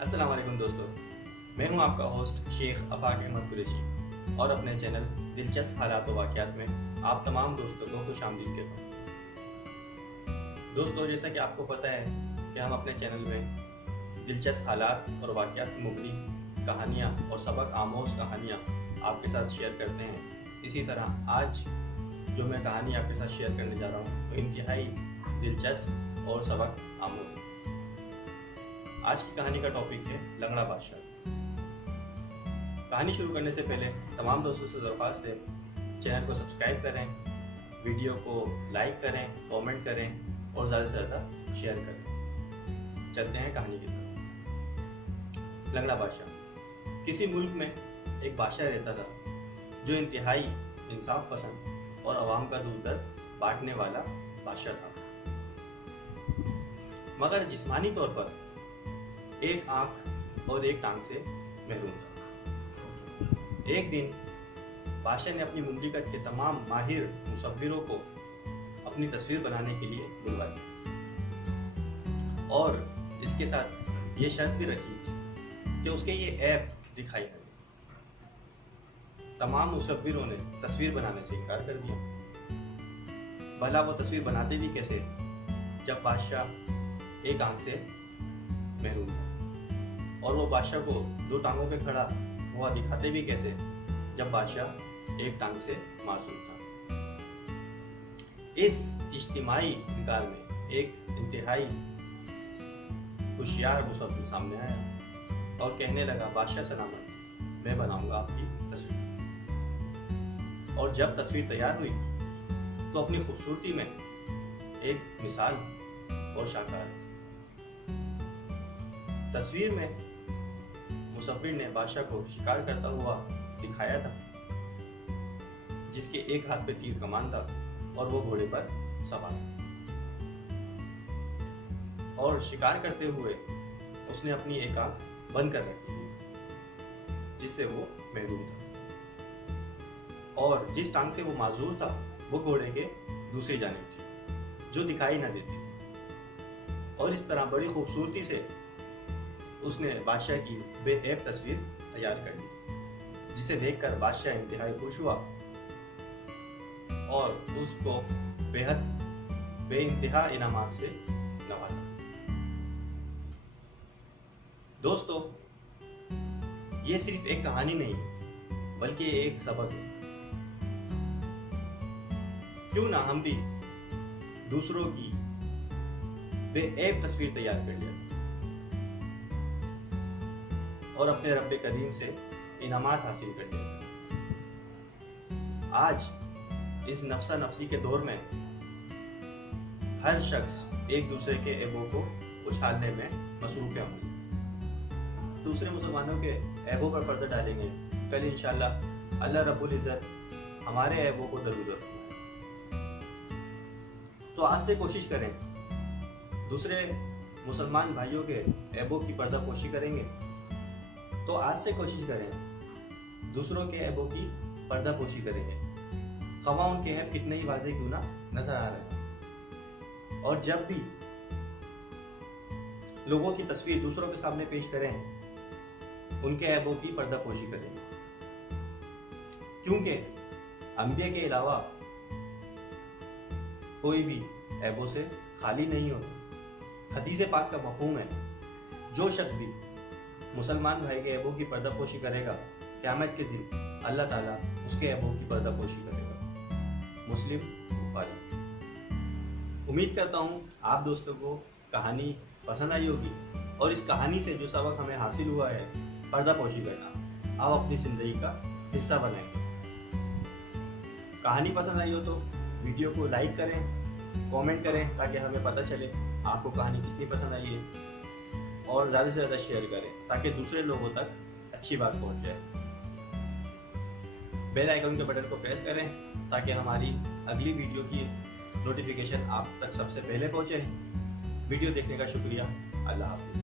अस्सलाम वालेकुम दोस्तों, मैं हूं आपका होस्ट शेख अफाक अहमद कुरैशी और अपने चैनल दिलचस्प हालात व वाक़यात में आप तमाम दोस्तों को खुशामदीद कहता हूं। दोस्तों, जैसा कि आपको पता है कि हम अपने चैनल में दिलचस्प हालात और वाक़यात से मुबनी कहानियाँ और सबक आमोज़ कहानियाँ आपके साथ शेयर करते हैं। इसी तरह आज जो मैं कहानी आपके साथ शेयर करने जा रहा हूँ वो इंतहाई दिलचस्प और सबक आमोज़। आज की कहानी का टॉपिक है लंगड़ा बादशाह। कहानी शुरू करने से पहले तमाम दोस्तों से दरख्वास्त है, चैनल को सब्सक्राइब करें, वीडियो को लाइक करें, कमेंट करें और ज़्यादा से ज़्यादा शेयर करें। चलते हैं कहानी की तरफ। लंगड़ा बादशाह। किसी मुल्क में एक बादशाह रहता था जो इंतहाई इंसाफ पसंद और अवाम का दूध दर्द बांटने वाला बादशाह था, मगर जिस्मानी तौर पर एक आंख और एक टांग से महरूम था। एक दिन बादशाह ने अपनी मुमलिकत के तमाम माहिर मुसव्विरों को अपनी तस्वीर बनाने के लिए बुलवाया और इसके साथ ये शर्त भी रखी कि उसके ये ऐप दिखाई न दे। तमाम मुसव्विरों ने तस्वीर बनाने से इनकार कर दिया। भला वो तस्वीर बनाते भी कैसे जब बादशाह एक आंख से महरूम था, और वो बादशाह को दो टांगों पे खड़ा हुआ दिखाते भी कैसे जब बादशाह एक टांग से मासूम था। इस इज्तिमाई इनकार में एक इंतहाई होशियार मुसव्विर सामने आया और कहने लगा, बादशाह सलामत, मैं बनाऊंगा आपकी तस्वीर। और जब तस्वीर तैयार हुई तो अपनी खूबसूरती में एक मिसाल और शानदार तस्वीर में मुसव्विर ने बादशाह को शिकार करता हुआ दिखाया था, जिसके एक हाथ पे तीर कमान था और वो घोड़े पर सवार था, और शिकार करते हुए उसने अपनी एक आंख बंद कर रखी थी जिससे वो महरूम था, और जिस टांग से वो माजूर था वो घोड़े के दूसरी जानिब थी जो दिखाई न देती। और इस तरह बड़ी खूबसूरती से उसने बादशाह की बेऐब तस्वीर तैयार कर ली, जिसे देखकर बादशाह इंतहाई खुश हुआ और उसको बेहद बेइंतहा इनामात से नवाजा। दोस्तों, ये सिर्फ एक कहानी नहीं बल्कि एक सबक है। क्यों ना हम भी दूसरों की बेऐब तस्वीर तैयार कर लिया और अपने रब्बे करीम से इनामात हासिल कर लिया। आज इस नफ्सा नफ्सी के दौर में हर शख्स एक दूसरे के ऐबों को उछालने में मसरूफ है। दूसरे मुसलमानों के ऐबों पर पर्दा डालेंगे, कल इंशाअल्लाह अल्लाह रब्बुल इज़्ज़त हमारे ऐबों को दरूदर। तो आज से कोशिश करें दूसरे मुसलमान भाइयों के ऐबों की पर्दापोशी करेंगे, तो आज से कोशिश करें दूसरों के ऐबों की पर्दापोशी करेंगे, खवा उनके ऐब कितने ही वाज़ेह क्यों ना नजर आ रहे हैं। और जब भी लोगों की तस्वीर दूसरों के सामने पेश करें, उनके ऐबों की पर्दापोशी करेंगे, क्योंकि अंबिया के अलावा कोई भी ऐबों से खाली नहीं होता। हदीस पाक का मफ़हूम है, जो शख्स भी मुसलमान भाई के ऐबों की पर्दापोशी करेगा, क़यामत के दिन अल्लाह ताला उसके ऐबों की पर्दापोशी करेगा। मुस्लिम बुखारी। उम्मीद करता हूँ आप दोस्तों को कहानी पसंद आई होगी, और इस कहानी से जो सबक हमें हासिल हुआ है पर्दापोशी करना, आप अपनी ज़िंदगी का हिस्सा बनाएंगे। कहानी पसंद आई हो तो वीडियो को लाइक करें, कमेंट करें, ताकि हमें पता चले आपको कहानी कितनी पसंद आई है, और ज़्यादा से ज़्यादा शेयर करें ताकि दूसरे लोगों तक अच्छी बात पहुंच जाए। बेल आइकन के बटन को प्रेस करें ताकि हमारी अगली वीडियो की नोटिफिकेशन आप तक सबसे पहले पहुंचे। वीडियो देखने का शुक्रिया। अल्लाह हाफ़िज़।